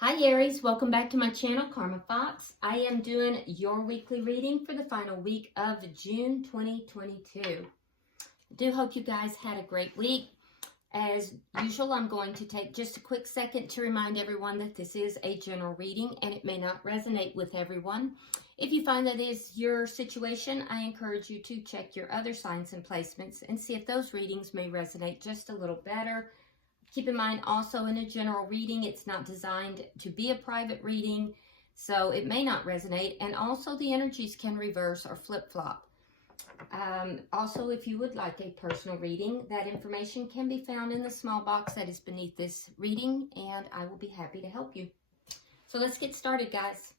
Hi Aries, welcome back to my channel, Karma Fox. I am doing your weekly reading for the final week of June 2022. I do hope you guys had a great week. As usual, I'm going to take just a quick second to remind everyone that this is a general reading and it may not resonate with everyone. If you find that is your situation, I encourage you to check your other signs and placements and see if those readings may resonate just a little better. Keep in mind also in a general reading, it's not designed to be a private reading, so it may not resonate. And also the energies can reverse or flip-flop. Also, if you would like a personal reading, that information can be found in the small box that is beneath this reading, and I will be happy to help you. So let's get started, guys.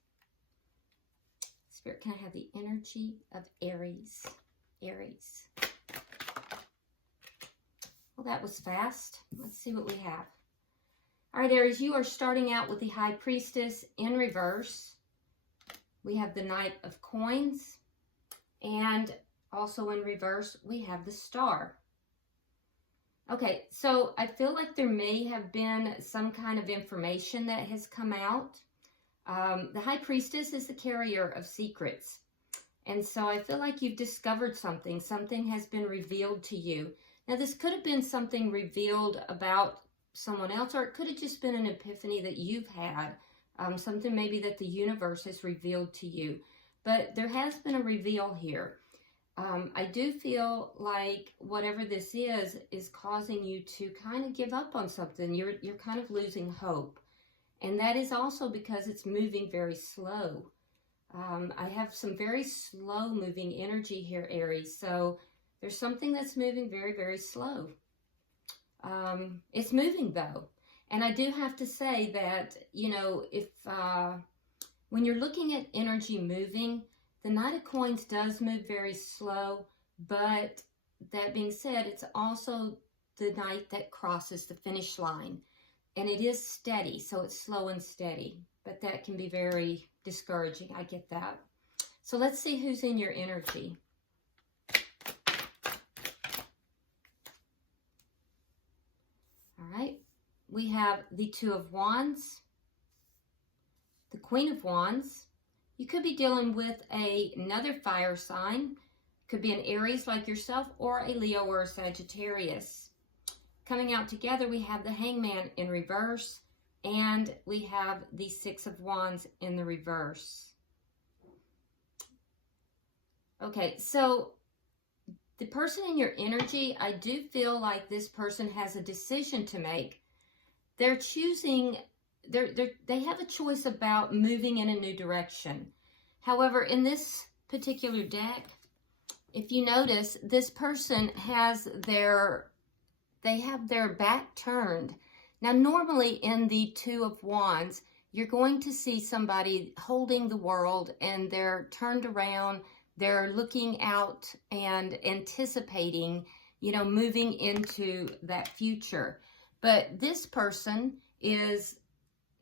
Spirit, can I have the energy of Aries? Aries. Well, that was fast. Let's see what we have. All right, Aries, you are starting out with the High Priestess in reverse. We have the Knight of Coins. And also in reverse, we have the Star. Okay, so I feel like there may have been some kind of information that has come out. The High Priestess is the carrier of secrets. And so I feel like you've discovered something. Something has been revealed to you. Now, this could have been something revealed about someone else, or it could have just been an epiphany that you've had, something maybe that the universe has revealed to you. But there has been a reveal here. I do feel like whatever this is causing you to kind of give up on something. You're kind of losing hope. And that is also because it's moving very slow. I have some very slow moving energy here, Aries. So there's something that's moving very, very slow. It's moving though. And I do have to say that, you know, if when you're looking at energy moving, the Knight of Coins does move very slow. But that being said, it's also the Knight that crosses the finish line. And it is steady, so it's slow and steady. But that can be very discouraging. I get that. So let's see who's in your energy. We have the Two of Wands, the Queen of Wands. You could be dealing with another fire sign. Could be an Aries like yourself, or a Leo or a Sagittarius. Coming out together, we have the Hangman in reverse, and we have the Six of Wands in the reverse. Okay, so the person in your energy, I do feel like this person has a decision to make. They're choosing, they have a choice about moving in a new direction. However, in this particular deck, if you notice, this person has they have their back turned. Now, normally in the Two of Wands, you're going to see somebody holding the world and they're turned around, they're looking out and anticipating, you know, moving into that future. But this person is,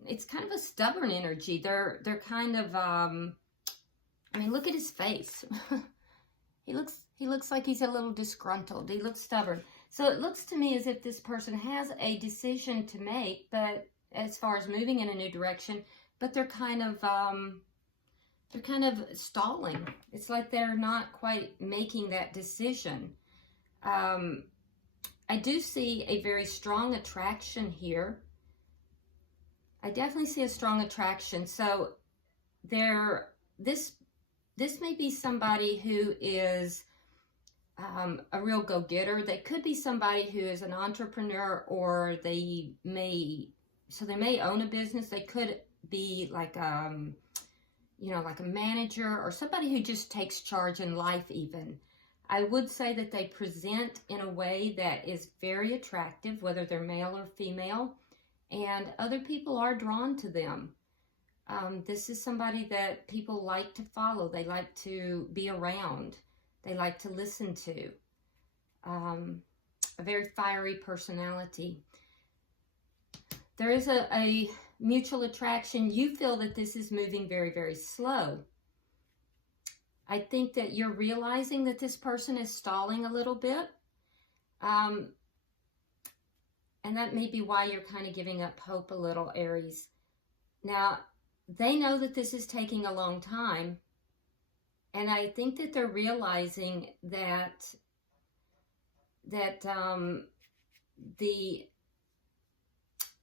it's kind of a stubborn energy. They're kind of, I mean, look at his face. He looks like he's a little disgruntled. He looks stubborn. So it looks to me as if this person has a decision to make, but as far as moving in a new direction, but they're kind of stalling. It's like they're not quite making that decision. I do see a very strong attraction here. I definitely see a strong attraction. So this may be somebody who is a real go-getter. They could be somebody who is an entrepreneur, or they may own a business. They could be like you know, like a manager, or somebody who just takes charge in life even. I would say that they present in a way that is very attractive, whether they're male or female, and other people are drawn to them. This is somebody that people like to follow. They like to be around. They like to listen to. A very fiery personality. There is a mutual attraction. You feel that this is moving very, very slow. I think that you're realizing that this person is stalling a little bit. And that may be why you're kind of giving up hope a little, Aries. Now, they know that this is taking a long time, and I think that they're realizing that I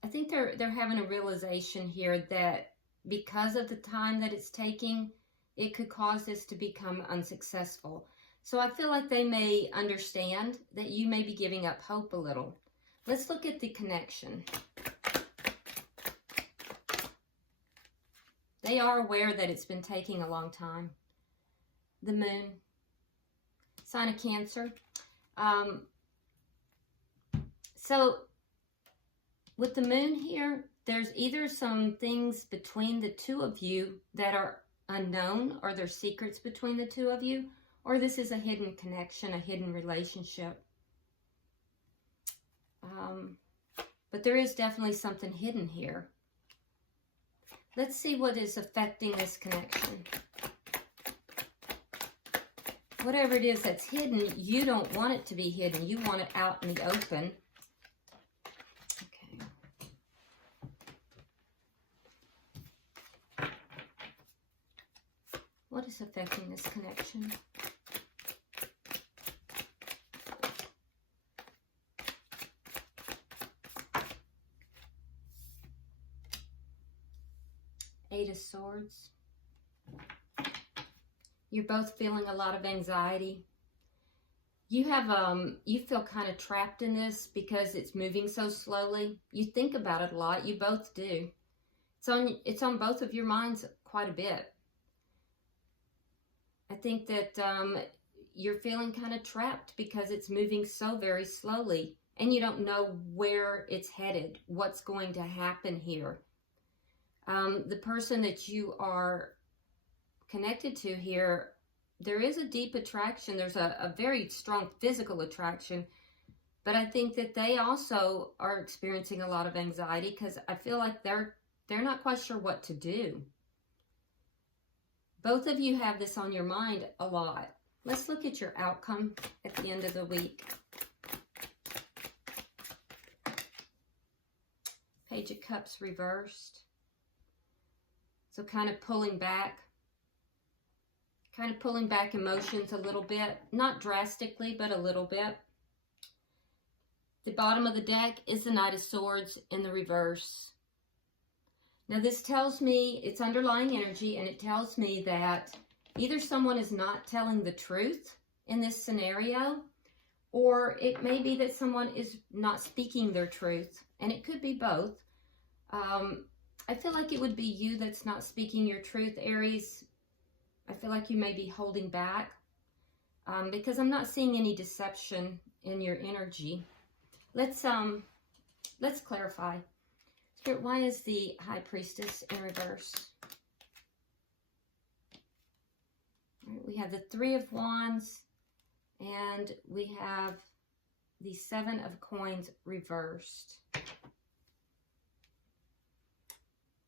think they're having a realization here that because of the time that it's taking, it could cause this to become unsuccessful. So I feel like they may understand that you may be giving up hope a little. Let's look at the connection. They are aware that it's been taking a long time. The moon, sign of Cancer. So with the moon here, there's either some things between the two of you that are unknown, or there's secrets between the two of you, or this is a hidden connection, a hidden relationship. But there is definitely something hidden here. Let's see what is affecting this connection. Whatever it is that's hidden, you don't want it to be hidden. You want it out in the open. Okay. What is affecting this connection? Eight of Swords. You're both feeling a lot of anxiety. You feel kind of trapped in this because it's moving so slowly. You think about it a lot. You both do. It's on both of your minds quite a bit. I think that you're feeling kind of trapped because it's moving so very slowly, and you don't know where it's headed, what's going to happen here. The person that you are connected to here, there is a deep attraction. There's a very strong physical attraction, but I think that they also are experiencing a lot of anxiety because I feel like they're not quite sure what to do. Both of you have this on your mind a lot. Let's look at your outcome at the end of the week. Page of Cups reversed. So kind of pulling back emotions a little bit. Not drastically, but a little bit. The bottom of the deck is the Knight of Swords in the reverse. Now this tells me, it's underlying energy, and it tells me that either someone is not telling the truth in this scenario, or it may be that someone is not speaking their truth, and it could be both. I feel like it would be you that's not speaking your truth, Aries. I feel like you may be holding back because I'm not seeing any deception in your energy. Let's clarify. Spirit, why is the High Priestess in reverse? All right, we have the Three of Wands, and we have the Seven of Coins reversed.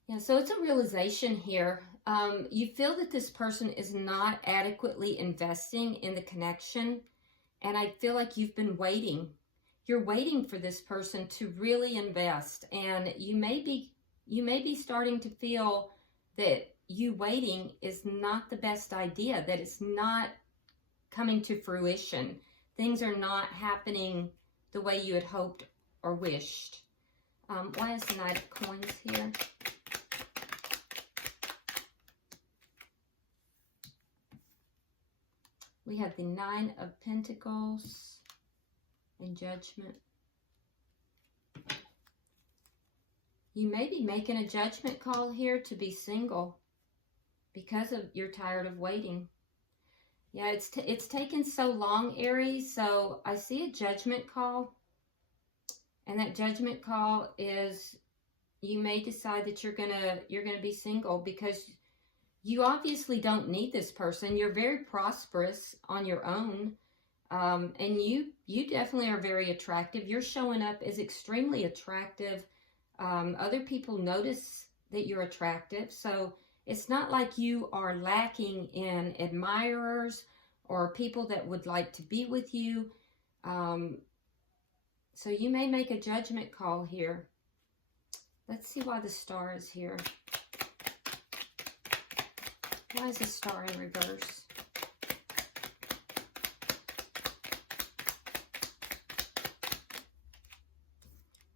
Yeah, so it's a realization here. You feel that this person is not adequately investing in the connection, and I feel like you've been waiting. You're waiting for this person to really invest, and you may be starting to feel that you waiting is not the best idea, that it's not coming to fruition. Things are not happening the way you had hoped or wished. Why is the Knight of Coins here? We have the Nine of Pentacles and Judgment. You may be making a judgment call here to be single because you're tired of waiting. Yeah, it's taken so long, Aries, so I see a judgment call. And that judgment call is you may decide that you're gonna be single because you obviously don't need this person. You're very prosperous on your own. And you definitely are very attractive. You're showing up as extremely attractive. Other people notice that you're attractive. So it's not like you are lacking in admirers or people that would like to be with you. So you may make a judgment call here. Let's see why the Star is here. Why is the Star in reverse?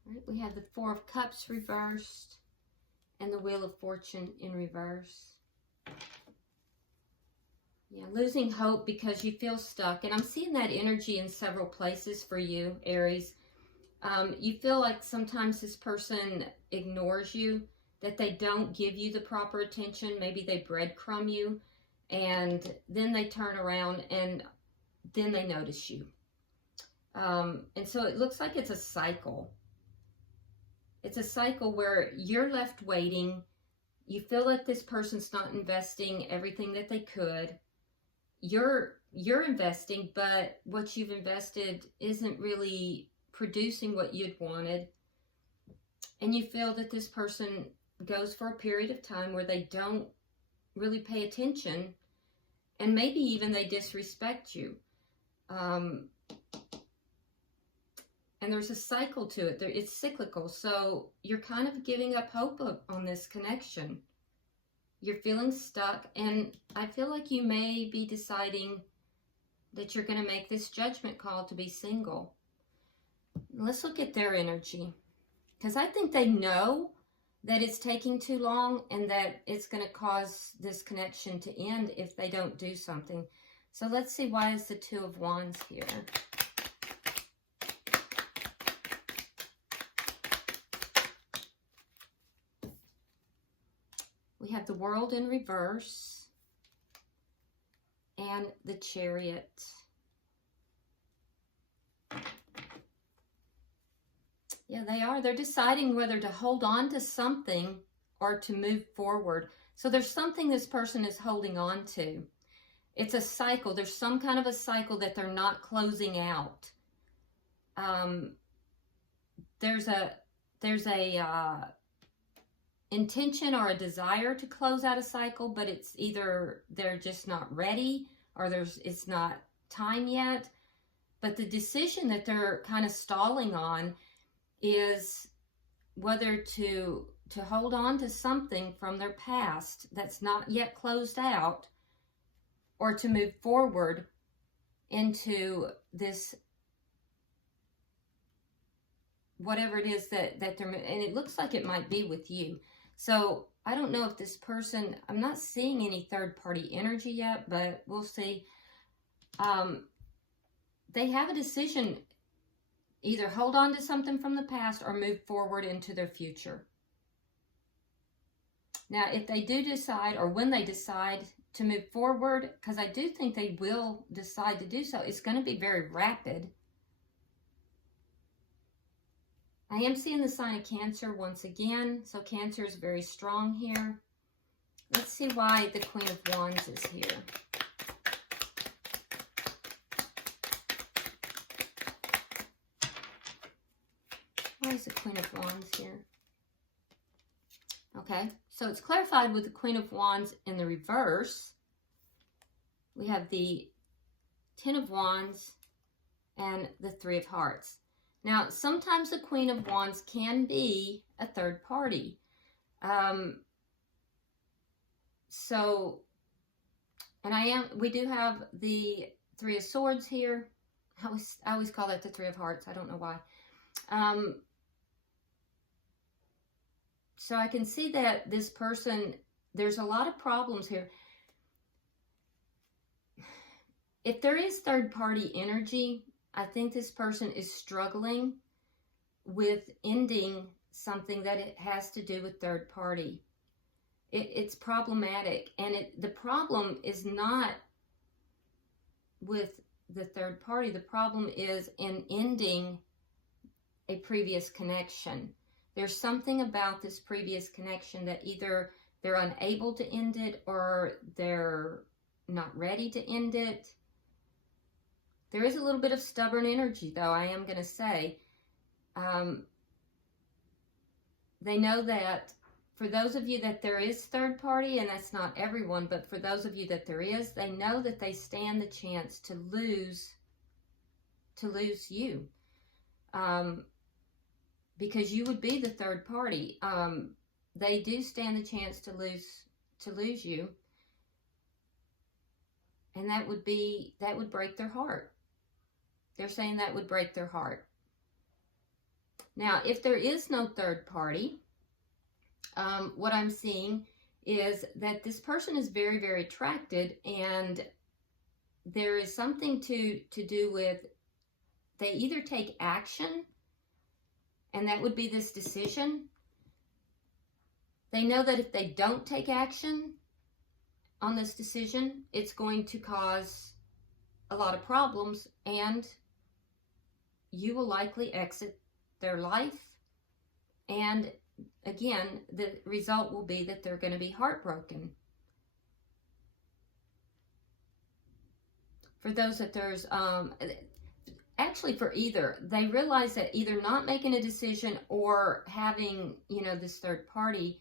All right, we have the Four of Cups reversed and the Wheel of Fortune in reverse. Yeah, losing hope because you feel stuck. And I'm seeing that energy in several places for you, Aries. You feel like sometimes this person ignores you, that they don't give you the proper attention. Maybe they breadcrumb you, and then they turn around and then they notice you. And so it looks like it's a cycle. It's a cycle where you're left waiting. You feel like this person's not investing everything that they could. You're investing, but what you've invested isn't really producing what you'd wanted. And you feel that this person goes for a period of time where they don't really pay attention, and maybe even they disrespect you. And there's a cycle to it. It's cyclical. So you're kind of giving up hope on this connection. You're feeling stuck, and I feel like you may be deciding that you're going to make this judgment call to be single. Let's look at their energy, because I think they know that it's taking too long and that it's going to cause this connection to end if they don't do something. So let's see, why is the Two of Wands here? We have the World in reverse and the Chariot. Yeah, they are. They're deciding whether to hold on to something or to move forward. So there's something this person is holding on to. It's a cycle. There's some kind of a cycle that they're not closing out. There's a intention or a desire to close out a cycle, but it's either they're just not ready or it's not time yet. But the decision that they're kind of stalling on is whether to hold on to something from their past that's not yet closed out, or to move forward into this, whatever it is that they're, and it looks like it might be with you. So I don't know if this person, I'm not seeing any third-party energy yet, but we'll see. They have a decision, either hold on to something from the past or move forward into their future. Now, if they do decide, or when they decide to move forward, because I do think they will decide to do so, it's going to be very rapid. I am seeing the sign of Cancer once again, so Cancer is very strong here. Let's see why the Queen of Wands is here. Why is the Queen of Wands here? Okay, so it's clarified with the Queen of Wands in the reverse. We have the Ten of Wands and the Three of Hearts. Now, sometimes the Queen of Wands can be a third party. We do have the Three of Swords here. I always call that the Three of Hearts. I don't know why. So I can see that this person, there's a lot of problems here. If there is third party energy, I think this person is struggling with ending something that it has to do with third party. It's problematic, and the problem is not with the third party. The problem is in ending a previous connection. There's something about this previous connection that either they're unable to end it or they're not ready to end it. There is a little bit of stubborn energy, though, I am going to say. They know that for those of you that there is third party, and that's not everyone, but for those of you that there is, they know that they stand the chance to lose you. Because you would be the third party. They do stand the chance to lose you. And that would break their heart. They're saying that would break their heart. Now, if there is no third party, what I'm seeing is that this person is very, very attracted, and there is something to do with, they either take action, and that would be this decision. They know that if they don't take action on this decision, it's going to cause a lot of problems, and you will likely exit their life. And again, the result will be that they're going to be heartbroken. For those that there's, actually for either, they realize that either not making a decision or having, this third party,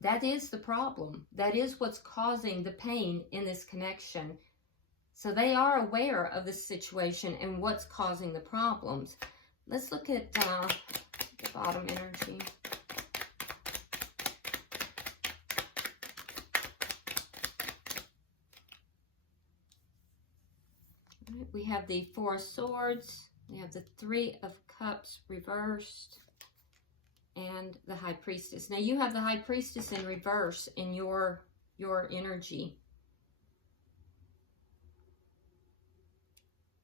that is the problem. That is what's causing the pain in this connection. So they are aware of the situation and what's causing the problems. Let's look at the bottom energy. We have the Four of Swords, we have the Three of Cups reversed, and the High Priestess. Now you have the High Priestess in reverse in your energy.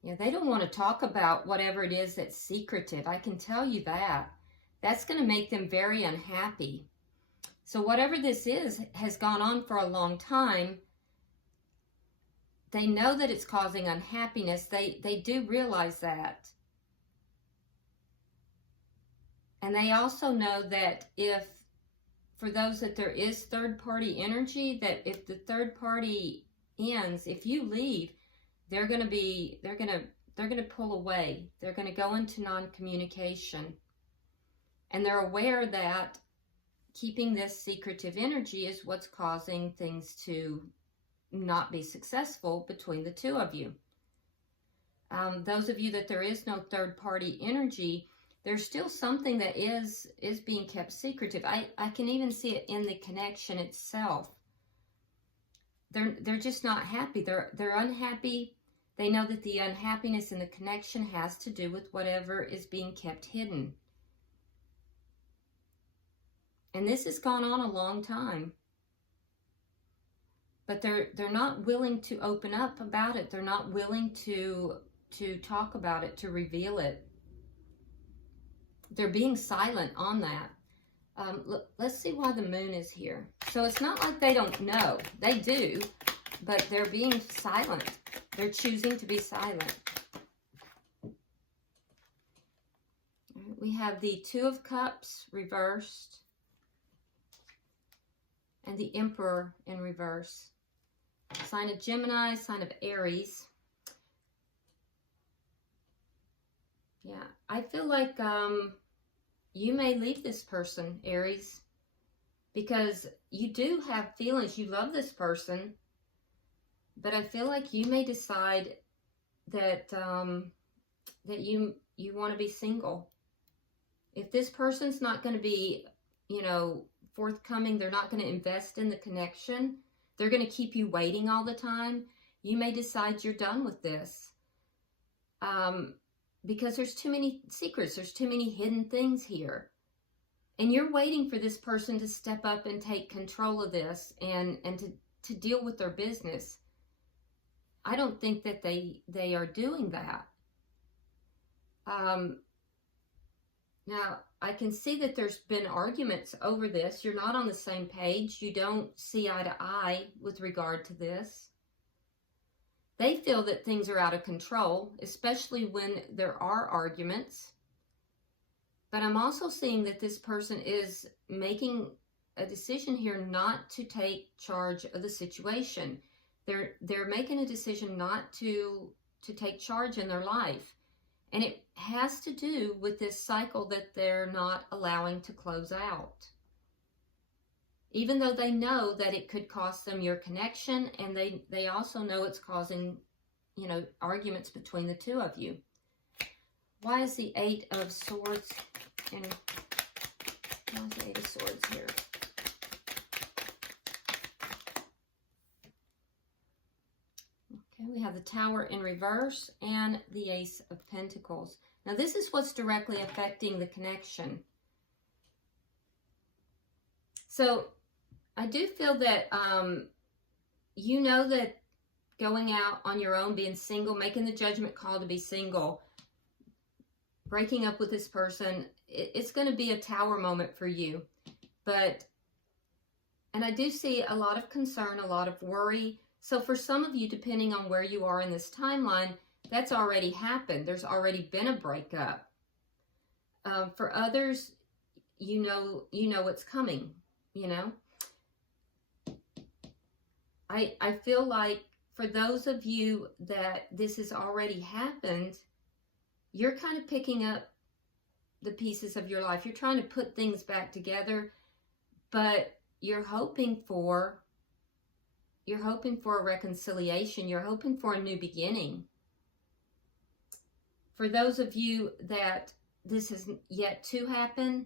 Yeah, they don't want to talk about whatever it is that's secretive. I can tell you that. That's going to make them very unhappy. So whatever this is has gone on for a long time. They know that it's causing unhappiness. They do realize that. And they also know that for those that there is third party energy, that if the third party ends, if you leave, they're going to pull away. They're going to go into non-communication. And they're aware that keeping this secretive energy is what's causing things to not be successful between the two of you. Those of you that there is no third party energy, there's still something that is being kept secretive. I can even see it in the connection itself. They're just not happy. They're unhappy. They know that the unhappiness in the connection has to do with whatever is being kept hidden. And this has gone on a long time. But they're not willing to open up about it. They're not willing to talk about it, to reveal it. They're being silent on that. Let's see why the moon is here. So it's not like they don't know. They do, but they're being silent. They're choosing to be silent. We have the Two of Cups reversed and the Emperor in reverse. Sign of Gemini, sign of Aries. Yeah, I feel like you may leave this person, Aries, because you do have feelings. You love this person, but I feel like you may decide that that you want to be single. If this person's not going to be, forthcoming, they're not going to invest in the connection, they're going to keep you waiting all the time, you may decide you're done with this. Because there's too many secrets, there's too many hidden things here. And you're waiting for this person to step up and take control of this and to deal with their business. I don't think that they are doing that. Now, I can see that there's been arguments over this. You're not on the same page. You don't see eye to eye with regard to this. They feel that things are out of control, especially when there are arguments. But I'm also seeing that this person is making a decision here not to take charge of the situation. They're making a decision not to take charge in their life. And it has to do with this cycle that they're not allowing to close out. Even though they know that it could cost them your connection, and they also know it's causing, arguments between the two of you. Why is the Eight of Swords and why is the Eight of Swords here? Okay. We have the Tower in reverse and the Ace of Pentacles. Now, this is what's directly affecting the connection. So, I do feel that you know that going out on your own, being single, making the judgment call to be single, breaking up with this person, it's going to be a Tower moment for you. And I do see a lot of concern, a lot of worry. So for some of you, depending on where you are in this timeline, that's already happened. There's already been a breakup. For others, you know what's coming, you know. I feel like for those of you that this has already happened, you're kind of picking up the pieces of your life. You're trying to put things back together, but you're hoping for a reconciliation. You're hoping for a new beginning. For those of you that this has yet to happen,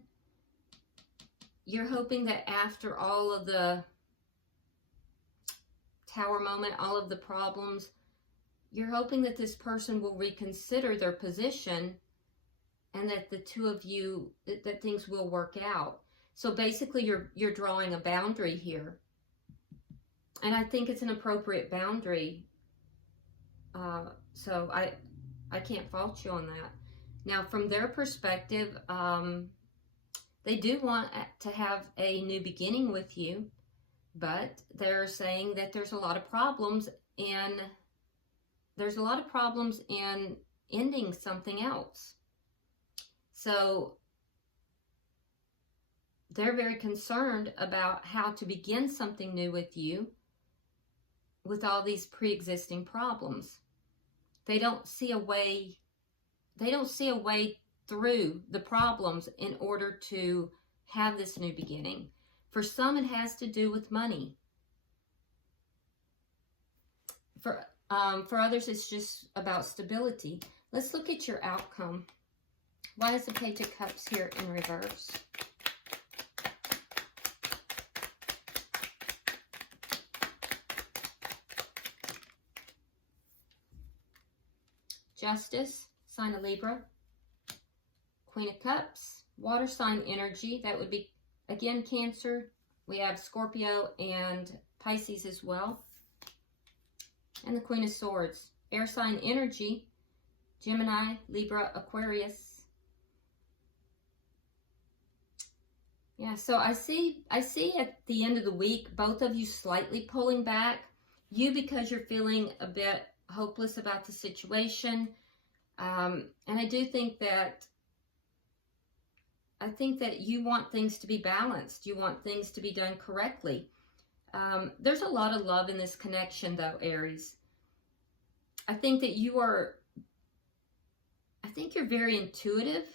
you're hoping that after all of the Tower moment, all of the problems, you're hoping that this person will reconsider their position and that the two of you, that things will work out. So basically you're drawing a boundary here. And I think it's an appropriate boundary. So I can't fault you on that. Now, from their perspective, they do want to have a new beginning with you, but they're saying that there's a lot of problems in ending something else. So they're very concerned about how to begin something new with you with all these pre-existing problems. They don't see a way through the problems in order to have this new beginning. For some, it has to do with money. For others, it's just about stability. Let's look at your outcome. Why is the Page of Cups here in reverse? Justice, sign of Libra. Queen of Cups, water sign energy. That would be, again, Cancer. We have Scorpio and Pisces as well. And the Queen of Swords, air sign energy. Gemini, Libra, Aquarius. Yeah, so I see at the end of the week, both of you slightly pulling back. You because you're feeling a bit hopeless about the situation. And I do think that you want things to be balanced. You want things to be done correctly. There's a lot of love in this connection, though, Aries. I think that you're very intuitive.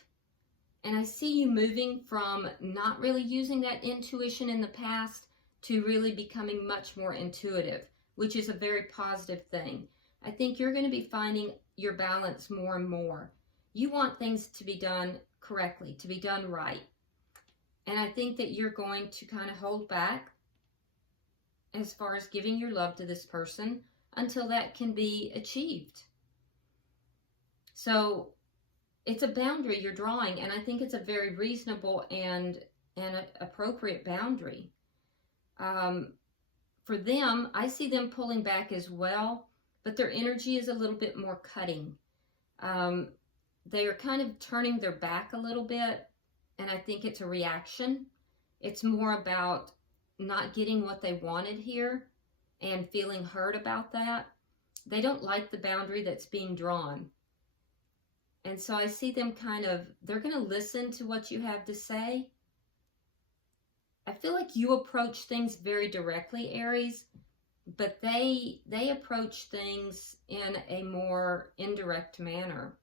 And I see you moving from not really using that intuition in the past to really becoming much more intuitive, which is a very positive thing. I think you're going to be finding your balance more and more. You want things to be done correctly, to be done right. And I think that you're going to kind of hold back as far as giving your love to this person until that can be achieved. So it's a boundary you're drawing, and I think it's a very reasonable and appropriate boundary. For them, I see them pulling back as well, but their energy is a little bit more cutting. They are kind of turning their back a little bit, and I think it's a reaction. It's more about not getting what they wanted here and feeling hurt about that. They don't like the boundary that's being drawn. And so I see them they're going to listen to what you have to say. I feel like you approach things very directly, Aries, but they approach things in a more indirect manner.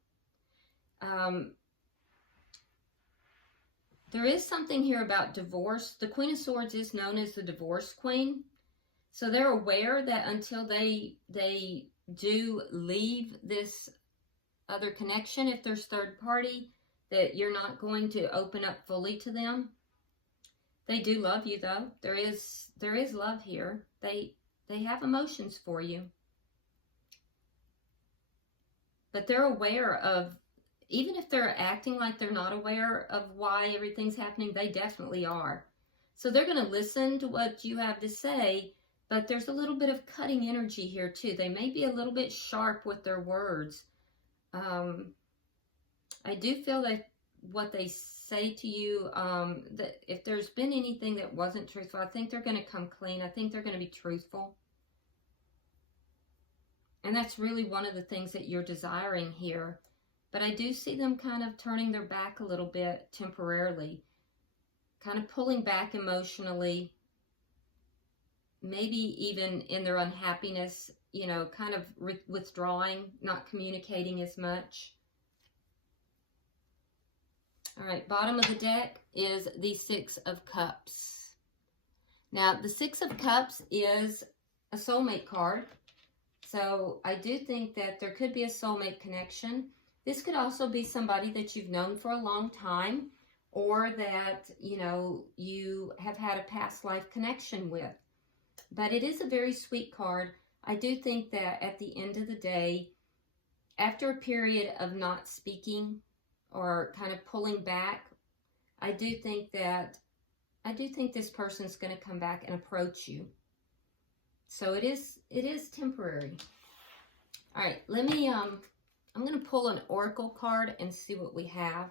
There is something here about divorce. The Queen of Swords is known as the divorce queen. So they're aware that until they do leave this other connection, if there's third party, that you're not going to open up fully to them. They do love you, though. There is love here. They have emotions for you. but they're aware of, even if they're acting like they're not aware of why everything's happening, they definitely are. So they're going to listen to what you have to say, but there's a little bit of cutting energy here too. They may be a little bit sharp with their words. I do feel that what they say to you, that if there's been anything that wasn't truthful, I think they're going to come clean. I think they're going to be truthful. And that's really one of the things that you're desiring here. But I do see them kind of turning their back a little bit temporarily, kind of pulling back emotionally, maybe even in their unhappiness, you know, kind of withdrawing, not communicating as much. All right, bottom of the deck is the Six of Cups. Now, the Six of Cups is a soulmate card. So I do think that there could be a soulmate connection. This could also be somebody that you've known for a long time, or that, you know, you have had a past life connection with. But it is a very sweet card. I do think that at the end of the day, after a period of not speaking or kind of pulling back, I do think this person's going to come back and approach you. So it is temporary. All right, let me I'm going to pull an oracle card and see what we have.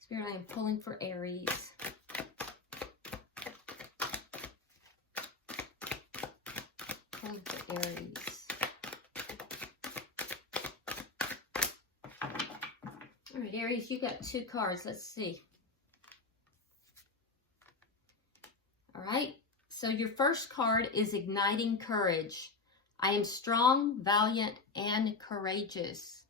Spirit, I am pulling for Aries. Pulling for Aries. All right, Aries, you got 2 cards. Let's see. All right, so your first card is Igniting Courage. I am strong, valiant, and courageous.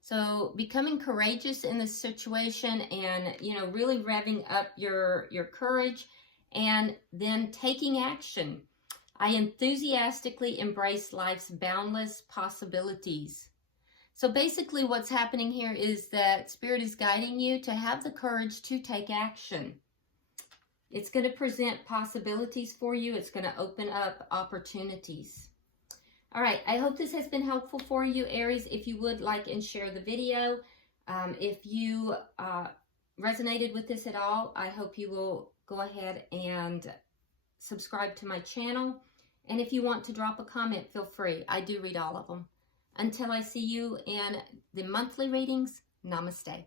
So becoming courageous in this situation and, you know, really revving up your courage and then taking action. I enthusiastically embrace life's boundless possibilities. So basically what's happening here is that Spirit is guiding you to have the courage to take action. It's going to present possibilities for you. It's going to open up opportunities. All right, I hope this has been helpful for you, Aries. If you would like and share the video. If you resonated with this at all, I hope you will go ahead and subscribe to my channel. And if you want to drop a comment, feel free. I do read all of them. Until I see you in the monthly readings, namaste.